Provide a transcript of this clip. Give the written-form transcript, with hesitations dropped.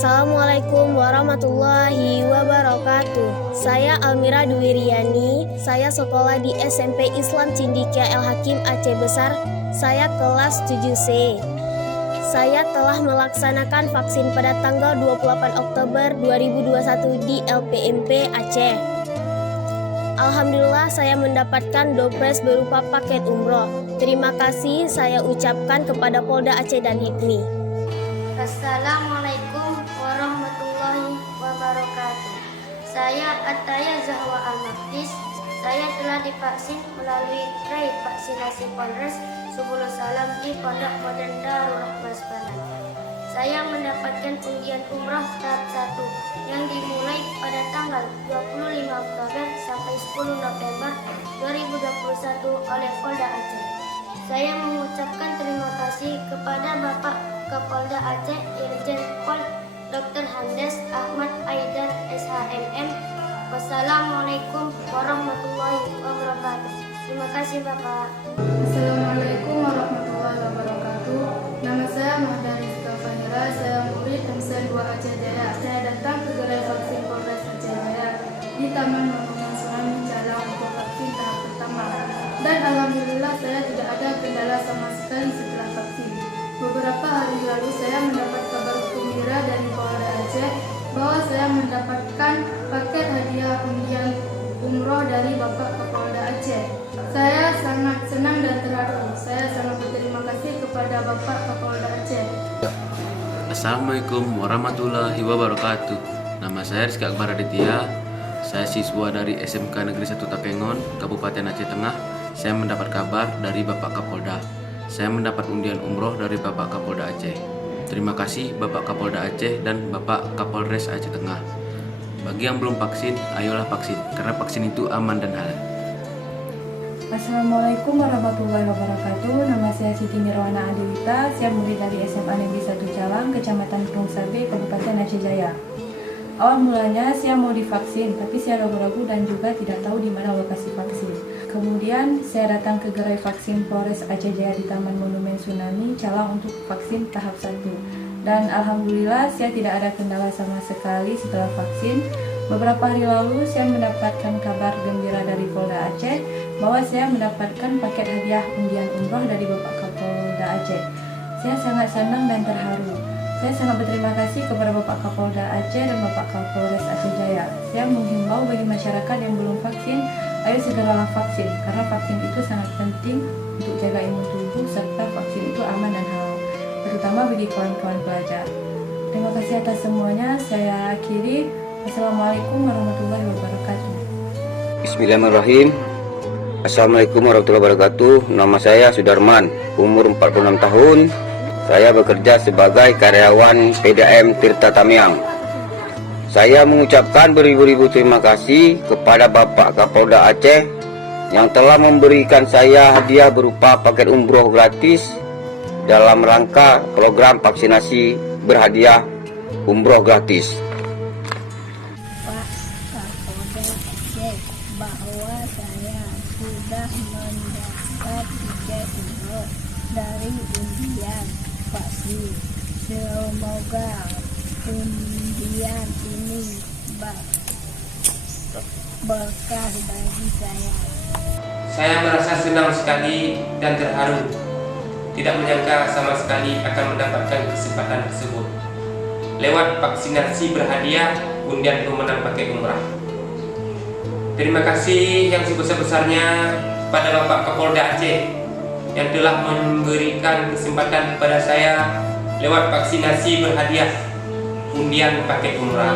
Assalamualaikum warahmatullahi wabarakatuh. Saya Almira Dwiriani. Saya sekolah di SMP Islam Cendekia El Hakim Aceh Besar. Saya kelas 7C. Saya telah melaksanakan vaksin pada tanggal 28 Oktober 2021 di LPMP Aceh. Alhamdulillah saya mendapatkan dopres berupa paket umroh. Terima kasih saya ucapkan kepada Polda Aceh dan HIPMI. Assalamualaikum warahmatullahi wabarakatuh. Saya Ataya Zahwa Al-Maqdis. Saya telah divaksin melalui tray vaksinasi Polres Subul Salam di Pondok Modern Darul Rahmah Sepadan. Saya mendapatkan undian umrah tahap 1 yang dimulai pada tanggal 25 Oktober sampai 10 November 2021 oleh Polda Aceh. Saya mengucapkan terima kasih kepada Bapak Kapolda Aceh Irjen Pol Dr. Handes Ahmad Aidar SHMM. Wassalamualaikum warahmatullahi wabarakatuh. Terima kasih Bapak. Assalamualaikum warahmatullahi wabarakatuh. Nama saya Mahdari Stafahira. Saya murid MSN 2 Aceh Jaya. Saya datang ke gerai vaksin Polres Aceh Jaya di Taman Monumen Tsunami Calang untuk vaksin tahap pertama. Dan alhamdulillah saya tidak ada kendala sama sekali setelah vaksin. Beberapa hari lalu saya mendapat kabar gembira dari Polda Aceh bahwa saya mendapatkan paket hadiah undian umroh dari Bapak Kapolda Aceh. Saya sangat senang dan terharu. Saya sangat berterima kasih kepada Bapak Kapolda Aceh. Assalamualaikum warahmatullahi wabarakatuh. Nama saya Rizky Akbar Aditya. Saya siswa dari SMK Negeri 1 Takengon, Kabupaten Aceh Tengah. Saya mendapat kabar dari Bapak Kapolda. Saya mendapat undian umroh dari Bapak Kapolda Aceh. Terima kasih Bapak Kapolda Aceh dan Bapak Kapolres Aceh Tengah. Bagi yang belum vaksin, ayolah vaksin, karena vaksin itu aman dan halal. Assalamualaikum warahmatullahi wabarakatuh. Nama saya Siti Nirwana Adewita. Saya murid dari SMA Negeri 1 Calang, Kecamatan Gunung Sabe, Kabupaten Aceh Jaya. Awal mulanya saya mau divaksin, tapi saya ragu-ragu dan juga tidak tahu di mana lokasi vaksin. Kemudian saya datang ke gerai vaksin Polres Aceh Jaya di Taman Monumen Tsunami Calang untuk vaksin tahap 1. Dan alhamdulillah saya tidak ada kendala sama sekali setelah vaksin. Beberapa hari lalu saya mendapatkan kabar gembira dari Polda Aceh bahwa saya mendapatkan paket hadiah undian umroh dari Bapak Kapolda Aceh. Saya sangat senang dan terharu. Saya sangat berterima kasih kepada Bapak Kapolda Aceh dan Bapak Kapolres Aceh Jaya. Saya menghimbau bagi masyarakat yang belum vaksin, ayo segeralah vaksin, karena vaksin itu sangat penting untuk jaga imun tubuh serta vaksin itu aman dan halal, terutama bagi kawan-kawan pelajar. Terima kasih atas semuanya. Saya akhiri. Assalamualaikum warahmatullahi wabarakatuh. Bismillahirrahmanirrahim. Assalamualaikum warahmatullahi wabarakatuh. Nama saya Sudarman, umur 46 tahun. Saya bekerja sebagai karyawan PDAM Tirta Tamiang. Saya mengucapkan beribu-ribu terima kasih kepada Bapak Kapolda Aceh yang telah memberikan saya hadiah berupa paket umroh gratis dalam rangka program vaksinasi berhadiah umroh gratis. Pak Kapolda Aceh, bahwa saya sudah mendapat tiket umroh dari undian vaksin. Semoga undian ini berkah bagi saya. Saya merasa senang sekali dan terharu. Tidak menyangka sama sekali akan mendapatkan kesempatan tersebut. Lewat vaksinasi berhadiah undian pemenang paket umrah. Terima kasih yang sebesar-besarnya pada Bapak Kapolda Aceh yang telah memberikan kesempatan kepada saya lewat vaksinasi berhadiah undian paket umrah.